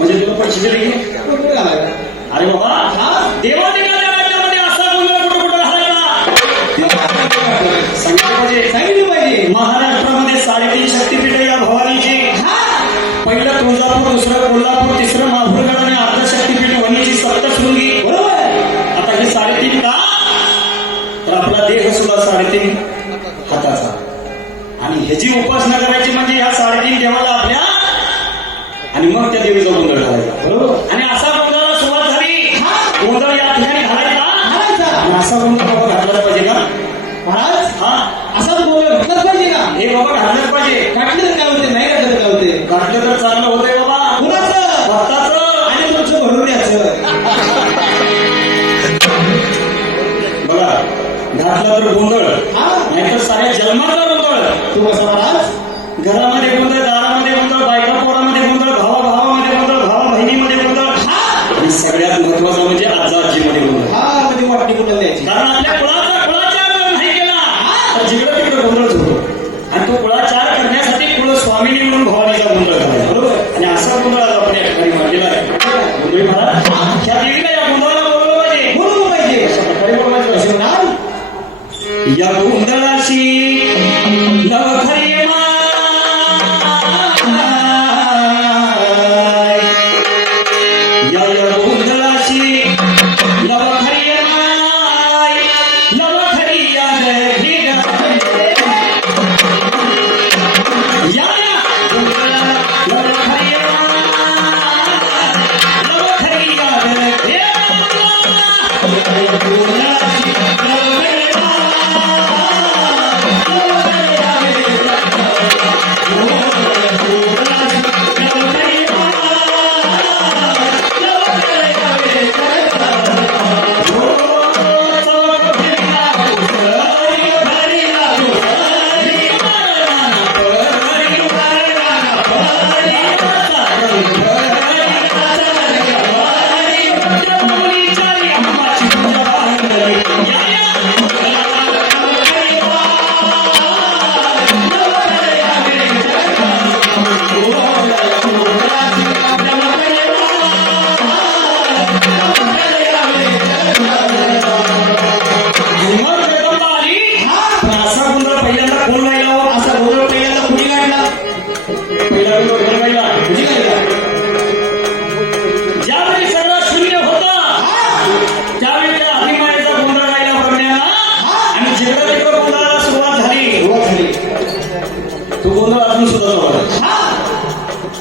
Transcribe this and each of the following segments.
म्हणजे तुला पैसे दिले की अरे बाबा देवादेवाच्या राज्यामध्ये असा गोंधळ कुठं कुठं झाला सांगितलं पाहिजे. महाराष्ट्रामध्ये 3.5 शक्तीपीठ या भवानीची. पहिलं तुळजापूर, दुसरं कोल्हापूर, तिसरं माहूरगड आणि अर्ध शक्तीपीठ वणीची सप्तशृंगी. बरोबर. आता हे 3.5 का? तर आपला देह सुद्धा 3.5 हाताचा. आणि ह्याची उपासना करायची म्हणजे ह्या 3.5 देवाला आपल्या आणि मग त्या देवीचा गोंधळ घालायचा. बरोबर. आणि असा गोंधळाला सुरुवात झाली. गोंधळ या ठिकाणी घालायचा. आणि असा गोंधळ बाबा घातलाच पाहिजे का महाराज? असा गोंधळ घातलाच पाहिजे का? हे बाबा घातलंच पाहिजे. घातलं तर काय होते, नाही घातलं तर काय होते? घातलं तर चांगलं होतंय बाबा. कुणाचं? भक्ताचं आणि तुमचं भरून द्यायचं. बघा, घातला तर गोंधळ, नाहीतर साऱ्या जन्माचा गोंधळ. तू कसं महाराज? घरामध्ये गोंधळ, दारामध्ये गोंधळ, बायका पोरामध्ये गोंधळ, भावामध्ये गोंधळ, भावा बहिणीमध्ये गोंधळ, आणि सगळ्यात महत्वाचं म्हणजे आजाजीमध्ये गोंधळ. म्हणजे वाटणी कुठं द्यायची? कारण आपल्या कुळाचार नाही केला तर जिकडं तिकडं गोंधळच होतो. आणि तो कुळाचार करण्यासाठी कुळ स्वामिनी म्हणून भवानीचा गोंधळ करायचा. बरोबर. आणि असा गोंधळ आपण या ठिकाणी मांडलेला आहे. गोंधळी महाराज ह्या देवीला या गोंधळाला बोलवलं पाहिजे. बोलवलं पाहिजे. अशा प्रकारे बोलवायचं. असे म्हणाल, या गोंधळाशी लवखरी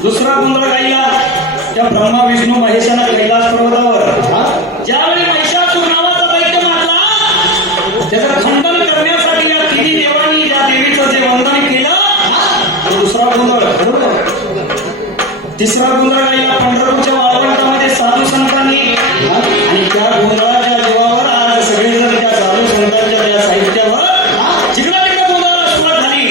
दुसरा गोंधळ गायला त्या ब्रह्मा विष्णू महेशांना कैलास पर्वतावर. ज्यावेळी महिषासुर नावाचा दैत्य मारला, त्याचं खंडन करण्यासाठी या तिन्ही देवांनी या देवीचं जे वंदन केलं, तो दुसरा गोंधळ. तिसरा गोंधळ गायला पंढरपूरच्या वाळवंटामध्ये साधू संतांनी. आणि त्या गोंधळाच्या जीवावर आज सगळेजण त्या साधू संतांच्या त्या साहित्यावर जिकडा तिकडे गोंधळाला सुरुवात झाली.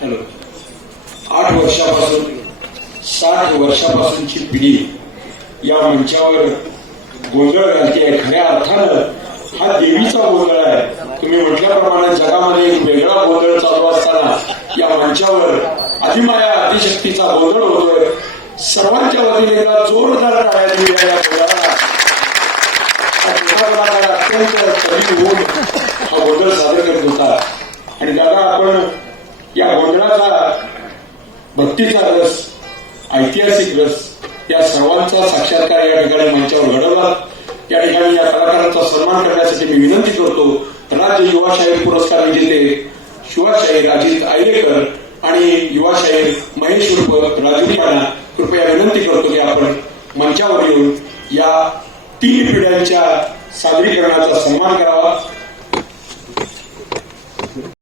हॅलो. 8 वर्षापासून 60 वर्षापासूनची पिढी या मंचावर गोंधळ घालते. खऱ्या अर्थानं हा देवीचा गोंधळ वतीने एकदा जोरदार टाळ्या दिल्या या गोंधळाला. अत्यंत कमी होऊन हा गोंधळ सादर करत होता. आणि दादा आपण या गोंधळाचा भक्तीचा रस, ऐतिहासिक रस या सर्वांचा साक्षात्कार या ठिकाणी मंचावर घडवला. या ठिकाणी या कलाकारांचा सन्मान करण्यासाठी मी विनंती करतो. राज्य युवा शाहीर पुरस्कार विजेते शिवाशाहीर अजित आयरेकर आणि युवा शाहीर महेश उर्फ राजू यांना कृपया विनंती करतो की आपण मंचावर येऊन या 3 पिढ्यांच्या सादरीकरणाचा सन्मान करावा.